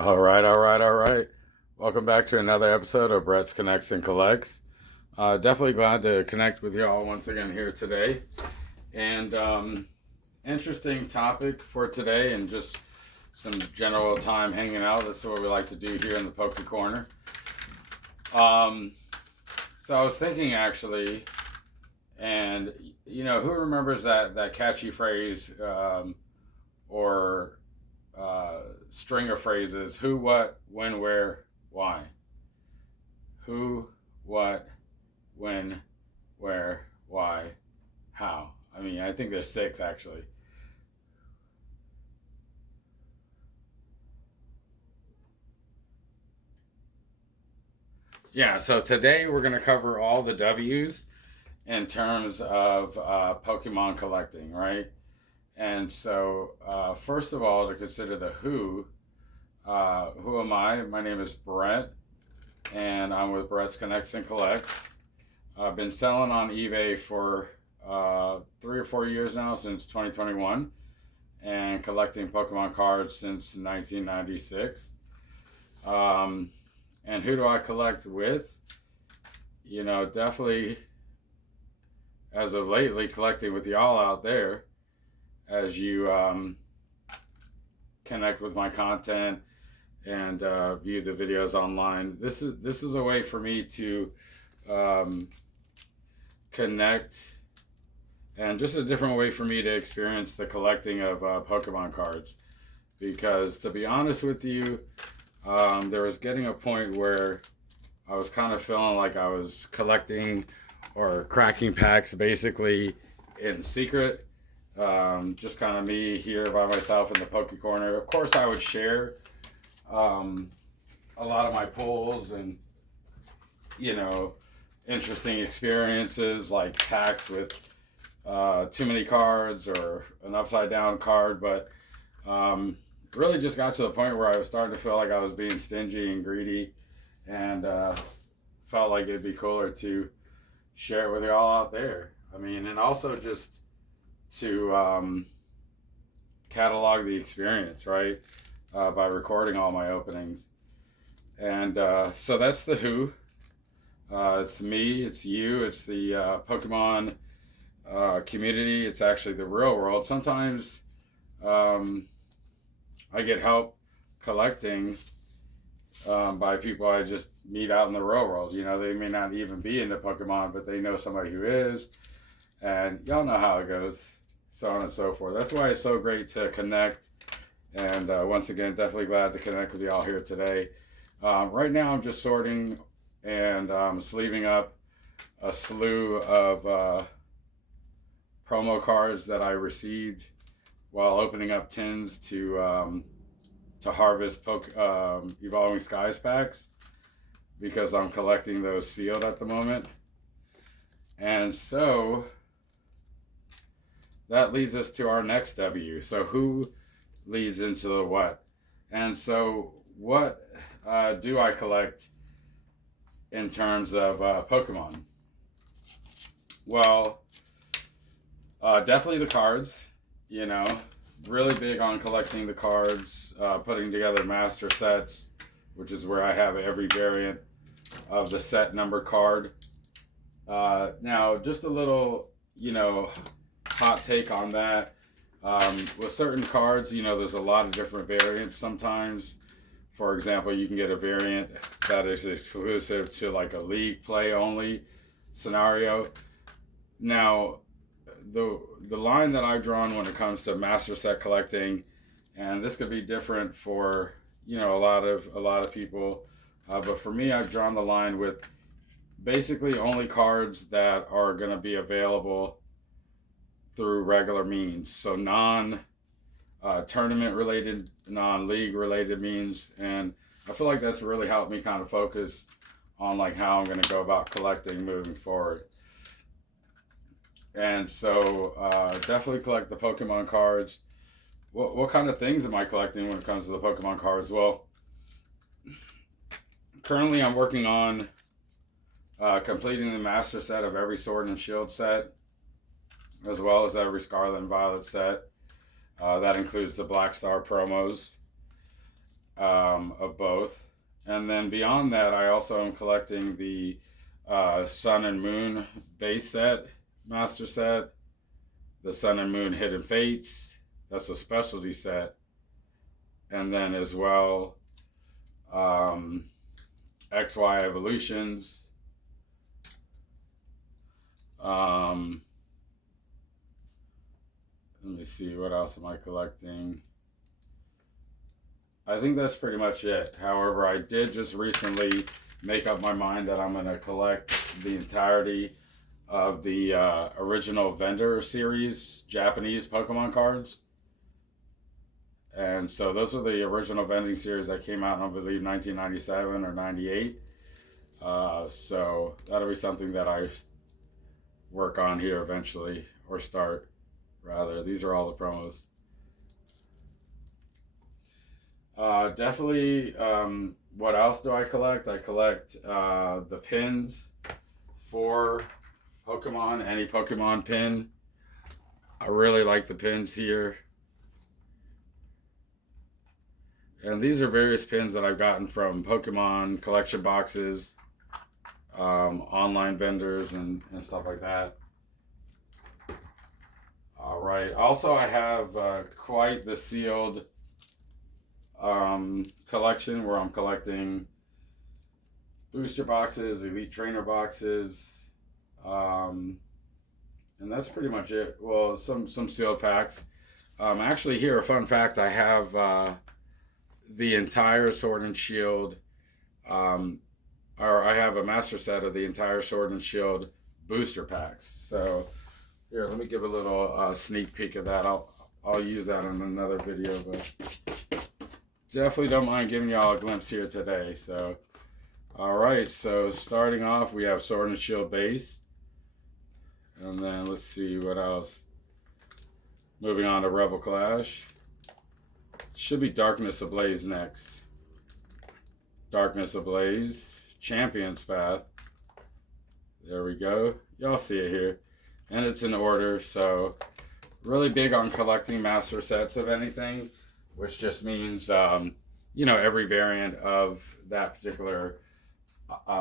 All right. Welcome back to another episode of Brett's Connects and Collects. Definitely glad to connect with you all once again here today. And interesting topic for today, and just some general time hanging out. That's what we like to do here in the Poke Corner. So I was thinking actually, and who remembers that catchy phrase or string of phrases: who, what, when, where, why? Who, what, when, where, why, how? I mean, I think there's 6 actually. Yeah, so today we're going to cover all the W's in terms of Pokemon collecting, right? And so, first of all, to consider the who am I? My name is Brett, and I'm with Brett's Connects and Collects. I've been selling on eBay for 3 or 4 years now, since 2021, and collecting Pokemon cards since 1996. And who do I collect with? Definitely, as of lately, collecting with y'all out there as you connect with my content and view the videos online. This is a way for me to connect, and just a different way for me to experience the collecting of Pokemon cards. Because to be honest with you, there was getting a point where I was kind of feeling like I was collecting or cracking packs basically in secret. Just kind of me here by myself in the Poke Corner. Of course, I would share a lot of my pulls and, interesting experiences like packs with too many cards or an upside down card. But really just got to the point where I was starting to feel like I was being stingy and greedy, and felt like it'd be cooler to share it with y'all out there. I mean, and also just to catalog the experience, right? By recording all my openings. And so that's the who. It's me, it's you, it's the Pokemon community. It's actually the real world. Sometimes I get help collecting by people I just meet out in the real world. They may not even be into Pokemon, but they know somebody who is. And y'all know how it goes, so on and so forth. That's why it's so great to connect. And once again, definitely glad to connect with y'all here today. Right now, I'm just sorting and sleeving up a slew of promo cards that I received while opening up tins to harvest Evolving Skies packs, because I'm collecting those sealed at the moment. And so that leads us to our next W. So who leads into the what? And so what do I collect in terms of Pokemon? Well, definitely the cards. Really big on collecting the cards, putting together master sets, which is where I have every variant of the set number card. Now, just a little, hot take on that. With certain cards, there's a lot of different variants sometimes. For example, you can get a variant that is exclusive to like a league play only scenario. Now, the line that I've drawn when it comes to master set collecting, and this could be different for a lot of people, but for me, I've drawn the line with basically only cards that are going to be available through regular means, so non tournament related, non league related means. And I feel like that's really helped me kind of focus on like how I'm going to go about collecting moving forward. And so definitely collect the Pokemon cards. What kind of things am I collecting when it comes to the Pokemon cards? Well, currently I'm working on completing the master set of every Sword and Shield set, as well as every Scarlet and Violet set. That includes the Black Star promos. of both. And then beyond that, I also am collecting the Sun and Moon base set, master set, the Sun and Moon Hidden Fates. That's a specialty set. And then as well, XY Evolutions. Let me see, what else am I collecting? I think that's pretty much it. However, I did just recently make up my mind that I'm going to collect the entirety of the original vendor series Japanese Pokemon cards. And so those are the original vending series that came out in, I believe, 1997 or 98. So that'll be something that I work on here eventually, or start rather. These are all the promos. Definitely, what else do I collect? I collect the pins for Pokemon, any Pokemon pin. I really like the pins here. And these are various pins that I've gotten from Pokemon collection boxes, online vendors, and stuff like that. All right. Also, I have quite the sealed collection where I'm collecting booster boxes, elite trainer boxes, and that's pretty much it. Well, some sealed packs. Actually, here, a fun fact: I have the entire Sword and Shield, or I have a master set of the entire Sword and Shield booster packs. So here, let me give a little sneak peek of that. I'll use that in another video, but definitely don't mind giving y'all a glimpse here today. So, all right. So starting off, we have Sword and Shield base, and then let's see what else. Moving on to Rebel Clash. Should be Darkness Ablaze next. Darkness Ablaze, Champion's Path. There we go. Y'all see it here. And it's in order, so really big on collecting master sets of anything, which just means, every variant of that particular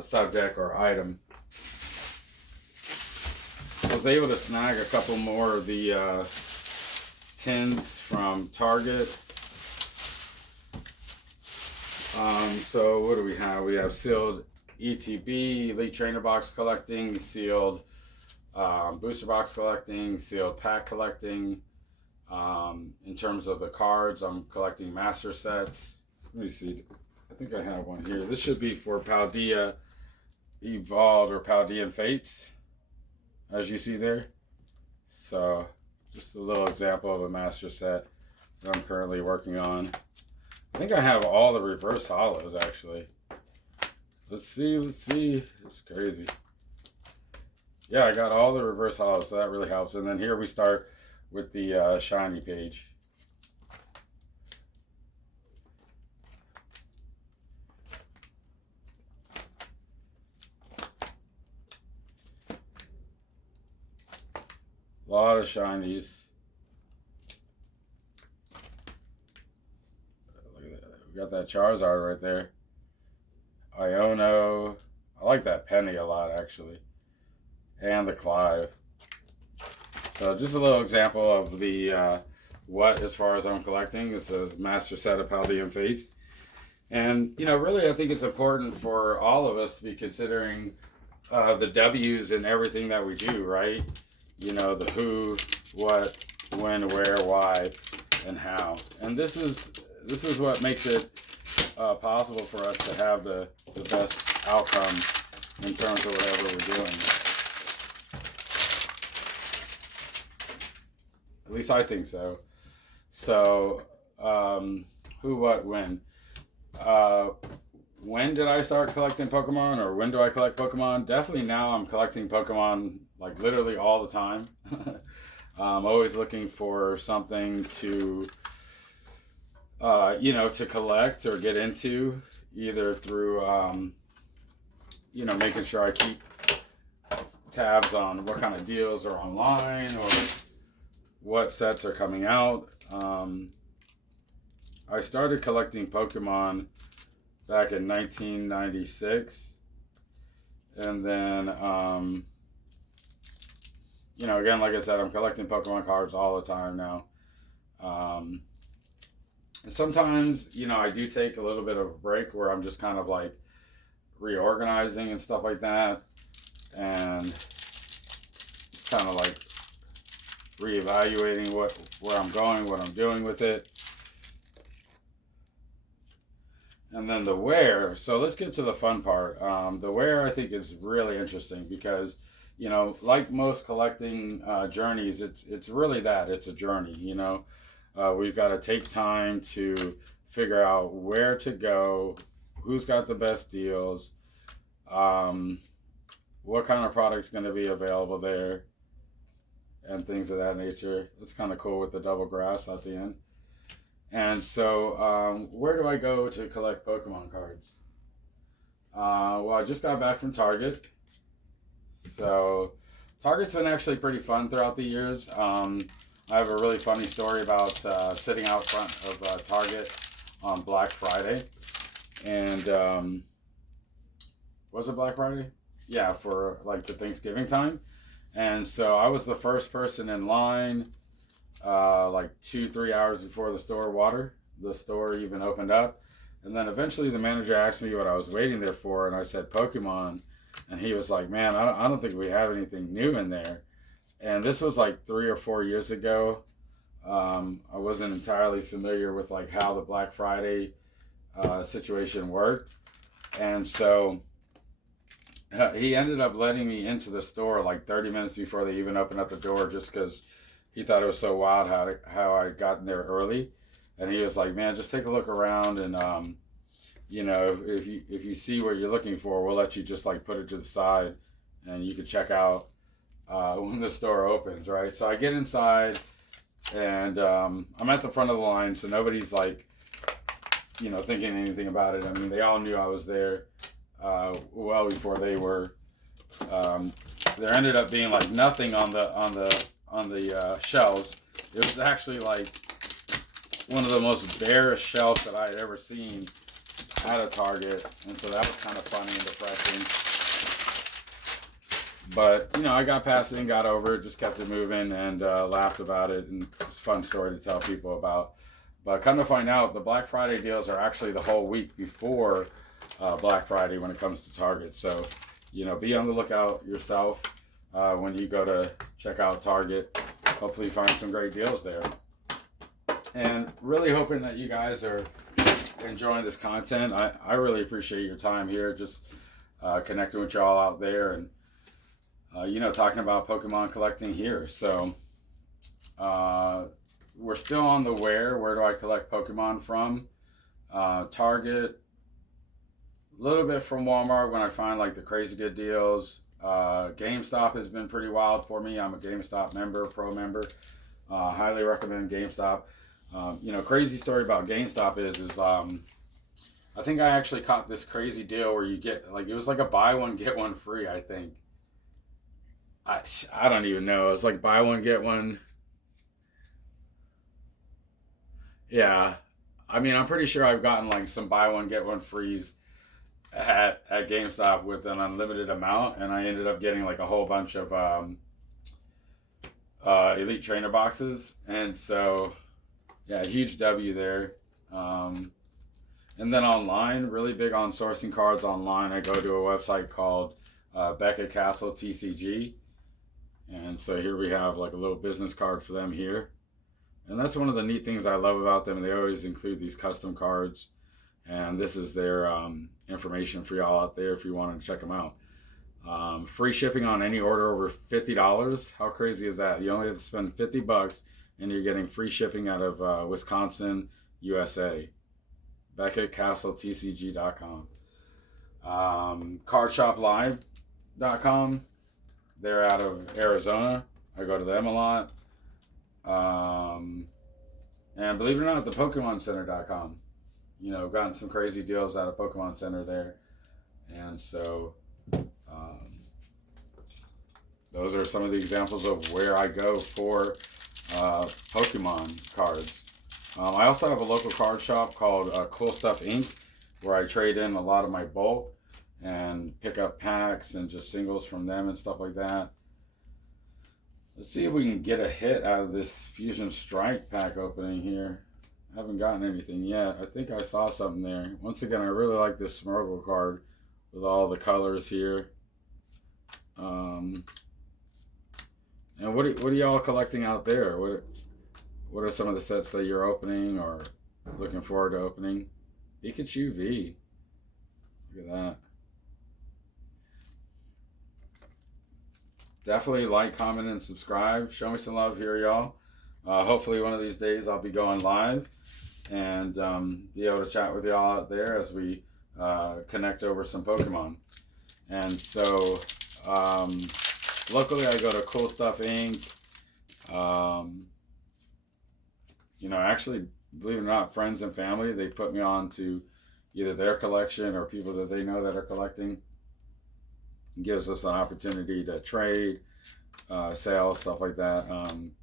subject or item. I was able to snag a couple more of the tins from Target. So what do we have? We have sealed ETB, Elite Trainer Box collecting, sealed booster box collecting, sealed pack collecting. In terms of the cards, I'm collecting master sets. Let me see. I think I have one here. This should be for Paldea Evolved or Paldean Fates, as you see there. So just a little example of a master set that I'm currently working on. I think I have all the reverse hollows, actually. Let's see. It's crazy. Yeah, I got all the reverse hollows, so that really helps. And then here we start with the shiny page. A lot of shinies. Look at that. We got that Charizard right there. Iono. I like that Penny a lot, actually. And the Clive. So just a little example of the what, as far as I'm collecting. It's a master set of Paldean Fates. And, really I think it's important for all of us to be considering the W's in everything that we do, right? The who, what, when, where, why, and how. And this is what makes it possible for us to have the best outcome in terms of whatever we're doing. At least I think so. So, who, what, when? When did I start collecting Pokemon, or when do I collect Pokemon? Definitely now I'm collecting Pokemon like literally all the time. I'm always looking for something to, to collect or get into, either through, making sure I keep tabs on what kind of deals are online or what sets are coming out. I started collecting Pokemon back in 1996. And then, again, like I said, I'm collecting Pokemon cards all the time now. Um, Sometimes, I do take a little bit of a break where I'm just kind of like reorganizing and stuff like that. And just kind of like reevaluating where I'm going, what I'm doing with it. And then the wear. So let's get to the fun part. The wear I think is really interesting because, like most collecting journeys, it's really that. It's a journey, We've got to take time to figure out where to go, who's got the best deals, what kind of product's going to be available there, and things of that nature. It's kind of cool with the double grass at the end. And so, where do I go to collect Pokemon cards? Well, I just got back from Target. So, Target's been actually pretty fun throughout the years. I have a really funny story about sitting out front of Target on Black Friday. And was it Black Friday? Yeah, for like the Thanksgiving time. And so I was the first person in line, like 2-3 hours before the store even opened up. And then eventually the manager asked me what I was waiting there for, and I said Pokemon. And he was like, man, I don't think we have anything new in there. And this was like 3 or 4 years ago. I wasn't entirely familiar with like how the Black Friday situation worked. And so he ended up letting me into the store like 30 minutes before they even opened up the door, just because he thought it was so wild how I got in there early. And he was like, man, just take a look around, and if you see what you're looking for, we'll let you just like put it to the side and you can check out when the store opens, right? So I get inside, and I'm at the front of the line, so nobody's like, thinking anything about it. I mean, they all knew I was there well before they were. There ended up being like nothing on the shelves. It was actually like one of the most barest shelves that I had ever seen at a Target, and so that was kind of funny and depressing. But I got past it and got over it, just kept it moving, and laughed about it, and it's a fun story to tell people about. But come to find out, the Black Friday deals are actually the whole week before Black Friday when it comes to Target. So be on the lookout yourself when you go to check out Target. Hopefully you find some great deals there. And really hoping that you guys are enjoying this content. I really appreciate your time here, just connecting with y'all out there, and talking about Pokemon collecting here. So we're still on the where do I collect Pokemon from? Target, a little bit from Walmart when I find like the crazy good deals. GameStop has been pretty wild for me. I'm a GameStop member, pro member. Highly recommend GameStop. Crazy story about GameStop is I think I actually caught this crazy deal where you get, like, it was like a buy one, get one free, I think. I don't even know. It was like buy one, get one. Yeah. I mean, I'm pretty sure I've gotten like some buy one, get one frees at GameStop with an unlimited amount, and I ended up getting like a whole bunch of Elite Trainer boxes. And so, yeah, huge W there. And then online, really big on sourcing cards online. I go to a website called Beckett Castle TCG. And so here we have like a little business card for them here. And that's one of the neat things I love about them. They always include these custom cards. And this is their information for y'all out there if you want to check them out. Free shipping on any order over $50. How crazy is that? You only have to spend $50 and you're getting free shipping out of Wisconsin, USA. BeckettCastleTCG.com. CardShopLive.com. They're out of Arizona. I go to them a lot. And believe it or not, the PokemonCenter.com. Gotten some crazy deals out of Pokemon Center there. And so those are some of the examples of where I go for Pokemon cards. I also have a local card shop called Cool Stuff Inc., where I trade in a lot of my bulk and pick up packs and just singles from them and stuff like that. Let's see if we can get a hit out of this Fusion Strike pack opening here. I haven't gotten anything yet. I think I saw something there. Once again, I really like this Smeargle card with all the colors here. And what are y'all collecting out there? What are some of the sets that you're opening or looking forward to opening? Pikachu V. Look at that. Definitely like, comment, and subscribe. Show me some love here, y'all. Hopefully one of these days I'll be going live and be able to chat with y'all out there as we connect over some Pokemon. And so locally I go to Cool Stuff Inc. Actually, believe it or not, friends and family, they put me on to either their collection or people that they know that are collecting. It gives us an opportunity to trade, sell, stuff like that.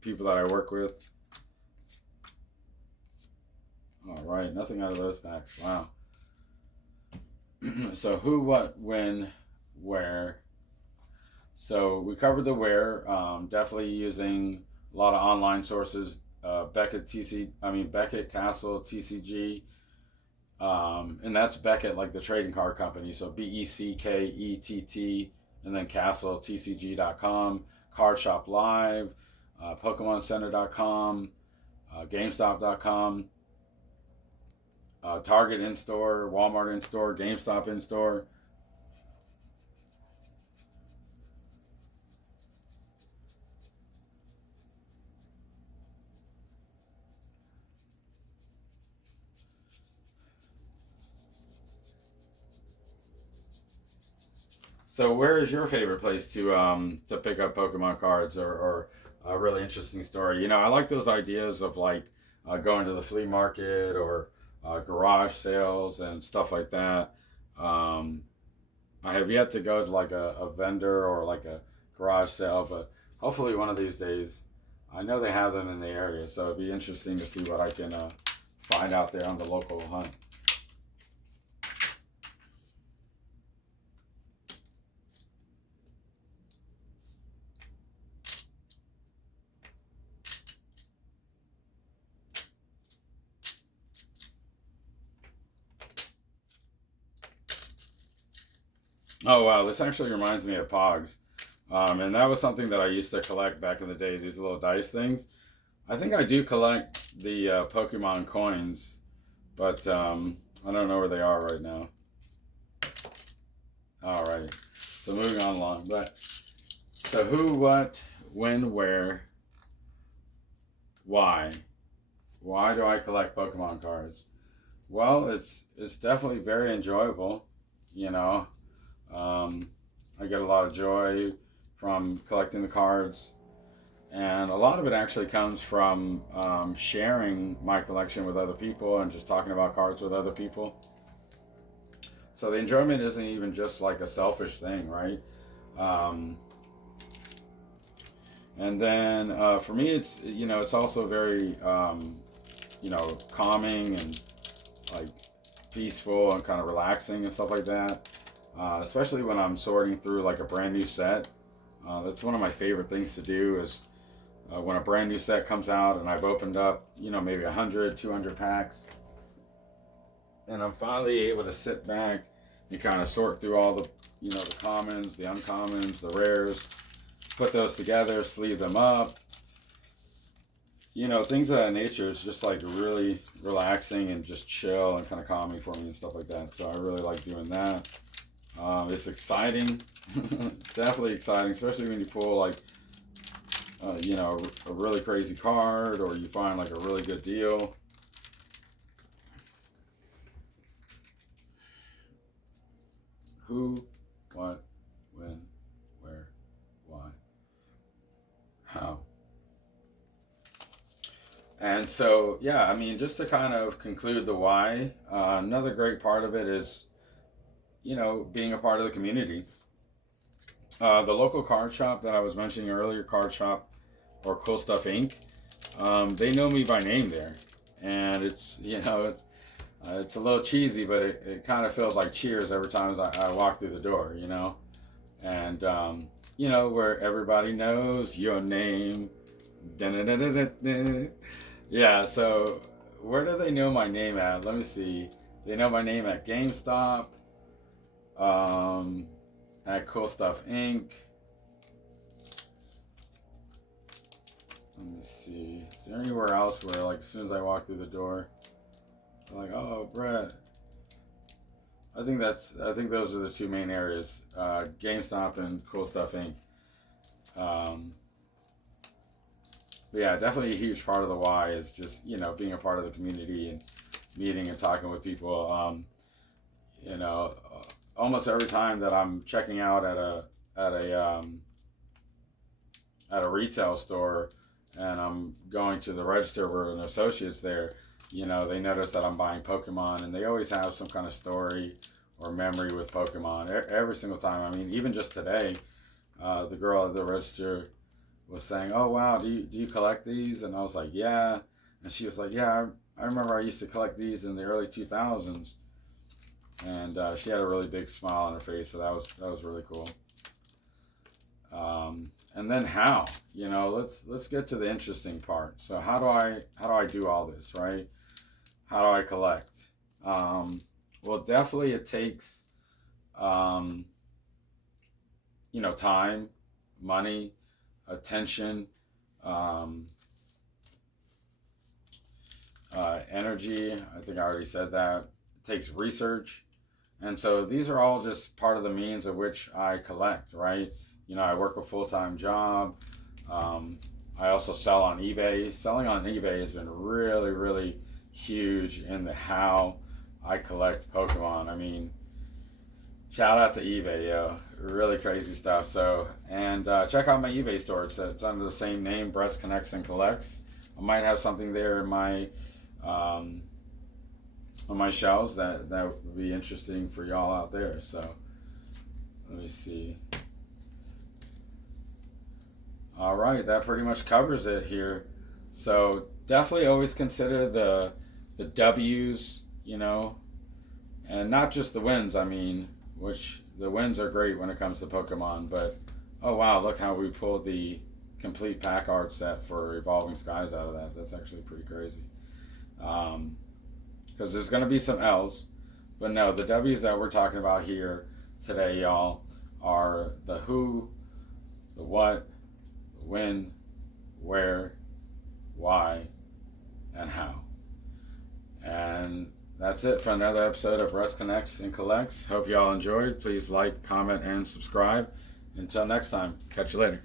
People that I work with. All right, nothing out of those packs. Wow. So who, what, when, where. So we covered the where. Definitely using a lot of online sources. Beckett Castle, TCG, and that's Beckett, like the trading card company. So BECKETT, and then Castle, TCG.com, Card Shop Live, PokemonCenter.com, GameStop.com, Target in store, Walmart in store, GameStop in store. So where is your favorite place to pick up Pokemon cards or a really interesting story? I like those ideas of like going to the flea market or garage sales and stuff like that. I have yet to go to like a vendor or like a garage sale, but hopefully one of these days. I know they have them in the area, so it'd be interesting to see what I can find out there on the local hunt. Oh wow, this actually reminds me of Pogs. And that was something that I used to collect back in the day, these little dice things. I think I do collect the Pokemon coins, but I don't know where they are right now. Alright, so moving on along. So who, what, when, where, why? Why do I collect Pokemon cards? Well, it's definitely very enjoyable, I get a lot of joy from collecting the cards, and a lot of it actually comes from sharing my collection with other people and just talking about cards with other people. So the enjoyment isn't even just like a selfish thing, right? And then for me, it's also very calming and like peaceful and kind of relaxing and stuff like that. Especially when I'm sorting through like a brand new set. That's one of my favorite things to do is when a brand new set comes out and I've opened up, maybe 100, 200 packs. And I'm finally able to sit back and kind of sort through all the, the commons, the uncommons, the rares, put those together, sleeve them up. Things of that nature is just like really relaxing and just chill and kind of calming for me and stuff like that. So I really like doing that. It's exciting, definitely exciting, especially when you pull like, a really crazy card or you find like a really good deal. Who, what, when, where, why, how. And so, yeah, just to kind of conclude the why, another great part of it is, being a part of the community. The local card shop that I was mentioning earlier, Card Shop or Cool Stuff Inc., they know me by name there. and it's it's a little cheesy, but it kind of feels like Cheers every time as I walk through the door, and where everybody knows your name. Dun-dun-dun-dun-dun-dun. Yeah, so where do they know my name at? Let me see. They know my name at GameStop, at Cool Stuff Inc. Let me see. Is there anywhere else where, like, as soon as I walk through the door, I'm like, oh, Brett. I think those are the two main areas, GameStop and Cool Stuff Inc. But yeah, definitely a huge part of the why is just being a part of the community and meeting and talking with people. You know, Almost every time that I'm checking out at a retail store and I'm going to the register where an associate's there, they notice that I'm buying Pokemon, and they always have some kind of story or memory with Pokemon every single time. I mean, even just today, the girl at the register was saying, "Oh wow, do you collect these?" And I was like, "Yeah," and she was like, "Yeah, I remember I used to collect these in the early 2000s," and she had a really big smile on her face, so that was really cool. And then how? Let's get to the interesting part. So how do I do all this, right? How do I collect? Well, definitely it takes time, money, attention, energy. I think I already said that. It takes research. And so these are all just part of the means of which I collect, right? I work a full-time job. I also sell on eBay. Selling on eBay has been really, really huge in the how I collect Pokemon. I mean, shout out to eBay, yo. Really crazy stuff. So, and check out my eBay store. It's under the same name, Brett's Connects and Collects. I might have something there in my on my shelves that would be interesting for y'all out there. So, let me see. All right, that pretty much covers it here. So definitely always consider the W's, and not just the wins. I mean, which the wins are great when it comes to Pokemon, but oh wow, look how we pulled the complete pack art set for Evolving Skies out of that. That's actually pretty crazy. Because there's going to be some L's, but no, the W's that we're talking about here today, y'all, are the who, the what, when, where, why, and how. And that's it for another episode of Brett's Connects and Collects. Hope y'all enjoyed. Please like, comment, and subscribe. Until next time, catch you later.